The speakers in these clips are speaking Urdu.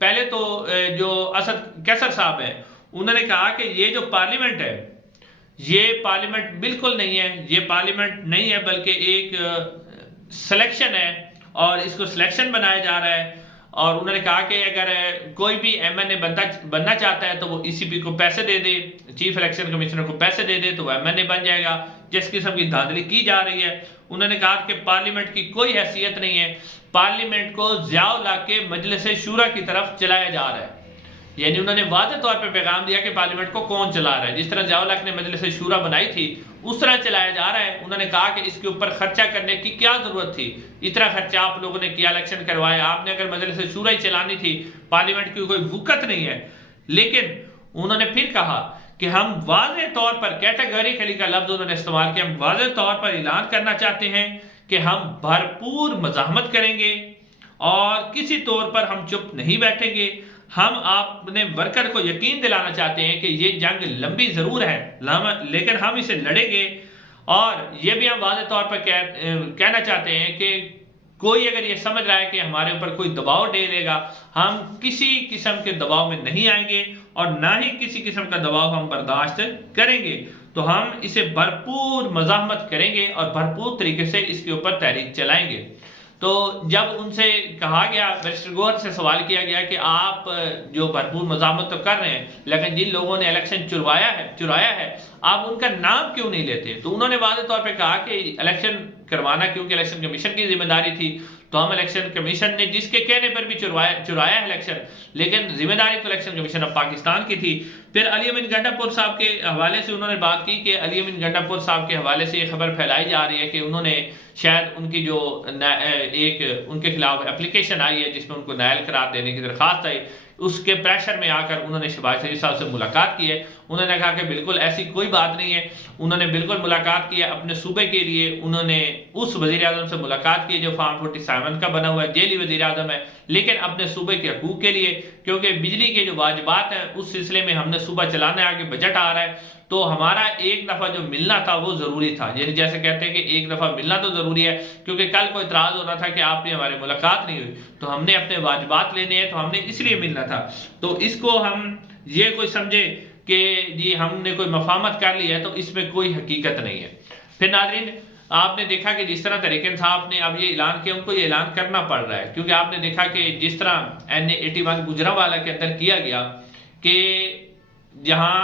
پہلے تو جو اسد کیسر صاحب ہیں انہوں نے کہا کہ یہ جو پارلیمنٹ ہے یہ پارلیمنٹ بالکل نہیں ہے، یہ پارلیمنٹ نہیں ہے بلکہ ایک سلیکشن ہے اور اس کو سلیکشن بنایا جا رہا ہے۔ اور انہوں نے کہا کہ اگر کوئی بھی ایم این اے بننا چاہتا ہے تو وہ ای سی پی کو پیسے دے دے، چیف الیکشن کمشنر کو پیسے دے دے تو وہ ایم این اے بن جائے گا، جس قسم کی دھاندلی کی جا رہی ہے۔ انہوں نے کہا کہ پارلیمنٹ کی کوئی حیثیت نہیں ہے، پارلیمنٹ کو ضیاء الحق کے مجلس شورا کی طرف چلایا جا رہا ہے، یعنی انہوں نے واضح طور پہ پیغام دیا کہ پارلیمنٹ کو کون چلا رہا ہے، جس طرح ضیاء الحق نے مجلس شورا بنائی تھی اس طرح چلایا جا رہا ہے۔ انہوں نے کہا کہ اس کے اوپر خرچہ کرنے کی کیا ضرورت تھی، اتنا خرچہ آپ لوگوں نے کیا، الیکشن کروایا، آپ نے اگر مجلس شورا ہی چلانی تھی، پارلیمنٹ کی کوئی وقت نہیں ہے۔ لیکن انہوں نے پھر کہا کہ ہم واضح طور پر کیٹیگریکلی کا لفظ انہوں نے استعمال کیا، ہم واضح طور پر اعلان کرنا چاہتے ہیں کہ ہم بھرپور مزاحمت کریں گے اور کسی طور پر ہم چپ نہیں بیٹھیں گے۔ ہم اپنے ورکر کو یقین دلانا چاہتے ہیں کہ یہ جنگ لمبی ضرور ہے لیکن ہم اسے لڑیں گے، اور یہ بھی ہم واضح طور پر کہنا چاہتے ہیں کہ کوئی اگر یہ سمجھ رہا ہے کہ ہمارے اوپر کوئی دباؤ ڈالے گا، ہم کسی قسم کے دباؤ میں نہیں آئیں گے اور نہ ہی کسی قسم کا دباؤ ہم برداشت کریں گے۔ تو ہم اسے بھرپور مزاحمت کریں گے اور بھرپور طریقے سے اس کے اوپر تحریک چلائیں گے۔ تو جب ان سے کہا گیا، بیرسٹر گوہر سے سوال کیا گیا کہ آپ جو بھرپور مزاحمت تو کر رہے ہیں لیکن جن لوگوں نے الیکشن چرایا ہے آپ ان کا نام کیوں نہیں لیتے، تو انہوں نے واضح طور پہ کہا کہ الیکشن کروانا کیونکہ الیکشن کمیشن کی ذمہ داری تھی، تو ہم الیکشن کمیشن نے جس کے کہنے پر بھی چرایا ہے الیکشن، لیکن ذمہ داری تو الیکشن کمیشن آف پاکستان کی تھی۔ پھر علی امین گنڈا پور صاحب کے حوالے سے انہوں نے بات کی کہ علی امین گنڈا پور صاحب کے حوالے سے یہ خبر پھیلائی جا رہی ہے کہ انہوں نے شاید ان کی جو ایک ان کے خلاف اپلیکیشن آئی ہے جس میں ان کو نائل قرار دینے کی درخواست آئی، اس کے پریشر میں آ کر انہوں نے شہباز شریف صاحب سے ملاقات کی ہے۔ انہوں نے کہا کہ بالکل ایسی کوئی بات نہیں ہے، انہوں نے بالکل ملاقات کی ہے اپنے صوبے کے لیے، انہوں نے اس وزیر اعظم سے ملاقات کی جو فارم 47 کا بنا ہوا ہے، جیلی وزیر اعظم ہے، لیکن اپنے صوبے کے حقوق کے لیے، کیونکہ بجلی کے جو واجبات ہیں اس سلسلے میں ہم نے صوبہ چلانا ہے، آگے بجٹ آ رہا ہے، تو ہمارا ایک دفعہ جو ملنا تھا وہ ضروری تھا، یعنی جیسے کہتے ہیں کہ ایک دفعہ ملنا تو ضروری ہے، کیونکہ کل کو اعتراض ہونا تھا کہ آپ نے ہماری ملاقات نہیں ہوئی، تو ہم نے اپنے واجبات لینے ہیں تو ہم نے اس لیے ملنا تھا۔ تو اس کو ہم یہ کوئی سمجھے کہ جی ہم نے کوئی مفاہمت کر لی ہے تو اس میں کوئی حقیقت نہیں ہے۔ پھر ناظرین آپ نے دیکھا کہ جس طرح تحریک انصاف نے اب یہ اعلان کیا، ان کو یہ اعلان کرنا پڑ رہا ہے، کیونکہ آپ نے دیکھا کہ جس طرح NA81 گجرانوالہ کے اندر کیا گیا کہ جہاں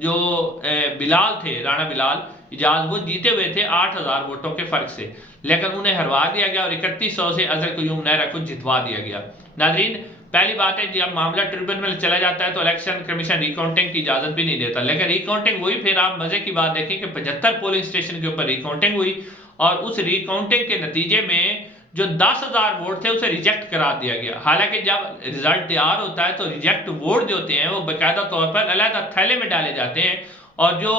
جو بلال تھے، رانا بلال اجاز، وہ جیتے ہوئے تھے 8000 ووٹوں کے فرق سے، لیکن انہیں ہروا دیا گیا اور 3100 سے اظہر قیوم نہرہ کو جتوا دیا گیا۔ ناظرین پہلی بات ہے جب معاملہ ٹریبونل میں چلا جاتا ہے تو الیکشن کمیشن ری کاؤنٹنگ کی اجازت بھی نہیں دیتا، لیکن ری کاؤنٹنگ ہوئی، پھر آپ مزے کی بات دیکھیں کہ 75 پولنگ اسٹیشن کے اوپر ری کاؤنٹنگ ہوئی اور اس ری کاؤنٹنگ کے نتیجے میں جو 10,000 ووٹ تھے اسے ریجیکٹ قرار دیا گیا، حالانکہ جب رزلٹ تیار ہوتا ہے تو ریجیکٹ ووٹ جو ہوتے ہیں وہ باقاعدہ طور پر علیحدہ تھیلے میں ڈالے جاتے ہیں، اور جو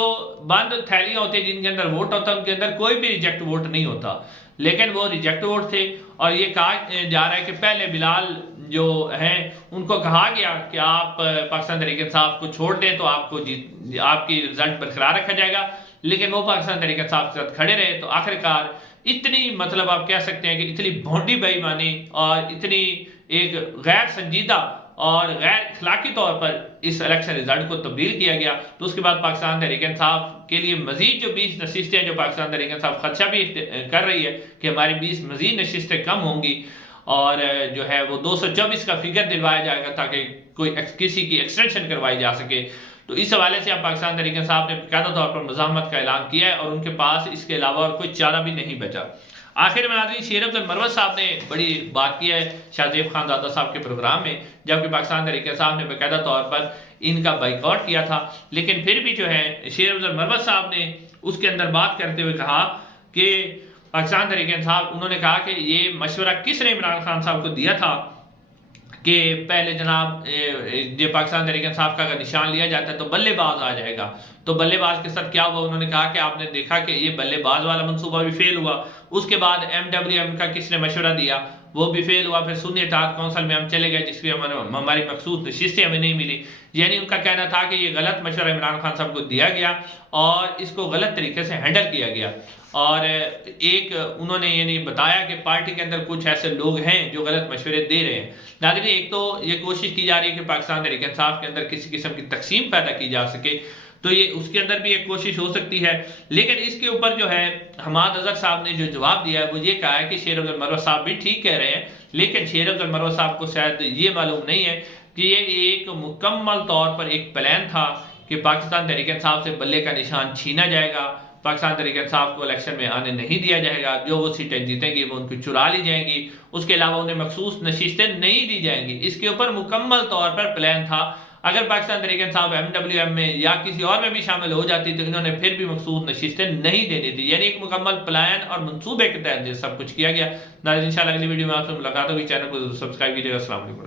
بند تھیلیاں ہوتی ہیں جن کے اندر ووٹ ہوتا ہے ان کے اندر کوئی بھی ریجیکٹ ووٹ نہیں ہوتا، لیکن وہ ریجیکٹ ووٹ تھے۔ اور یہ کہا جا رہا ہے کہ پہلے بلال جو ہیں ان کو کہا گیا کہ آپ پاکستان تحریک انصاف کو چھوڑ دیں تو آپ کی رزلٹ برقرار رکھا جائے گا، لیکن وہ پاکستان تحریک انصاف کے ساتھ کھڑے رہے، تو آخرکار اتنی مطلب آپ کہہ سکتے ہیں کہ اتنی بھونڈی بے ایمانی اور اتنی ایک غیر سنجیدہ اور غیر اخلاقی طور پر اس الیکشن رزلٹ کو تبدیل کیا گیا، تو اس کے بعد پاکستان تحریک انصاف کے لیے مزید جو 20 نشستیں جو پاکستان تحریک انصاف خدشہ بھی کر رہی ہے کہ ہماری 20 مزید نشستیں کم ہوں گی، اور جو ہے وہ 224 کا فگر دلوایا جائے گا تاکہ کسی کی ایکسٹینشن کروائی جا سکے۔ تو اس حوالے سے اب پاکستان تحریک انصاف نے باقاعدہ طور پر مزاحمت کا اعلان کیا ہے اور ان کے پاس اس کے علاوہ اور کوئی چارہ بھی نہیں بچا۔ آخر میں ناظرین شیر افضل مروت صاحب نے بڑی بات کی ہے شاہ زیب خان زادہ صاحب کے پروگرام میں، جبکہ پاکستان تحریک انصاف نے باقاعدہ طور پر ان کا بائیکاٹ کیا تھا، لیکن پھر بھی جو ہے شیر افضل مروت صاحب نے اس کے اندر بات کرتے ہوئے کہا کہ پاکستان تحریک انصاف، انہوں نے کہا کہ یہ مشورہ کس نے عمران خان صاحب کو دیا تھا کہ پہلے جناب جو پاکستان تحریک انصاف کا اگر نشان لیا جاتا ہے تو بلے باز آ جائے گا، تو بلے باز کے ساتھ کیا ہوا؟ انہوں نے کہا کہ آپ نے دیکھا کہ یہ بلے باز والا منصوبہ بھی فیل ہوا، اس کے بعد MWM کا کس نے مشورہ دیا؟ وہ بھی فیل ہوا. پھر سنی اتحاد کونسل میں ہم چلے گئے جس کی ہماری مخصوص نشستیں ہمیں نہیں ملی. یعنی ان کا کہنا تھا کہ یہ غلط مشورہ عمران خان صاحب کو دیا گیا اور اس کو غلط طریقے سے ہینڈل کیا گیا. اور ایک انہوں نے یعنی بتایا کہ پارٹی کے اندر کچھ ایسے لوگ ہیں جو غلط مشورے دے رہے ہیں. ناظرین ایک تو یہ کوشش کی جا رہی ہے کہ پاکستان تحریک انصاف کے اندر کسی قسم کی تقسیم پیدا کی جا سکے, تو یہ اس کے اندر بھی ایک کوشش ہو سکتی ہے. لیکن اس کے اوپر جو ہے حماد اظہر صاحب نے جو جواب دیا ہے وہ یہ کہا ہے کہ شیر افضل مروت صاحب بھی ٹھیک کہہ رہے ہیں, لیکن شیر افضل مروت صاحب کو شاید یہ معلوم نہیں ہے کہ یہ ایک مکمل طور پر ایک پلان تھا کہ پاکستان تحریک انصاف سے بلے کا نشان چھینا جائے گا, پاکستان تحریک انصاف کو الیکشن میں آنے نہیں دیا جائے گا, جو وہ سیٹیں جیتیں گی وہ ان کو چرا لی جائیں گی, اس کے علاوہ انہیں مخصوص نشستیں نہیں دی جائیں گی. اس کے اوپر مکمل طور پر پلان تھا. اگر پاکستان تحریک انصاف MWM میں یا کسی اور میں بھی شامل ہو جاتی تو انہوں نے پھر بھی مخصوص نشستیں نہیں دینی تھی. یعنی ایک مکمل پلان اور منصوبے کے تحت سب کچھ کیا گیا. ناظرین انشاءاللہ اگلی ویڈیو میں آپ سے ملاقات ہوگی. چینل کو سبسکرائب کیجیے گا. السلام علیکم.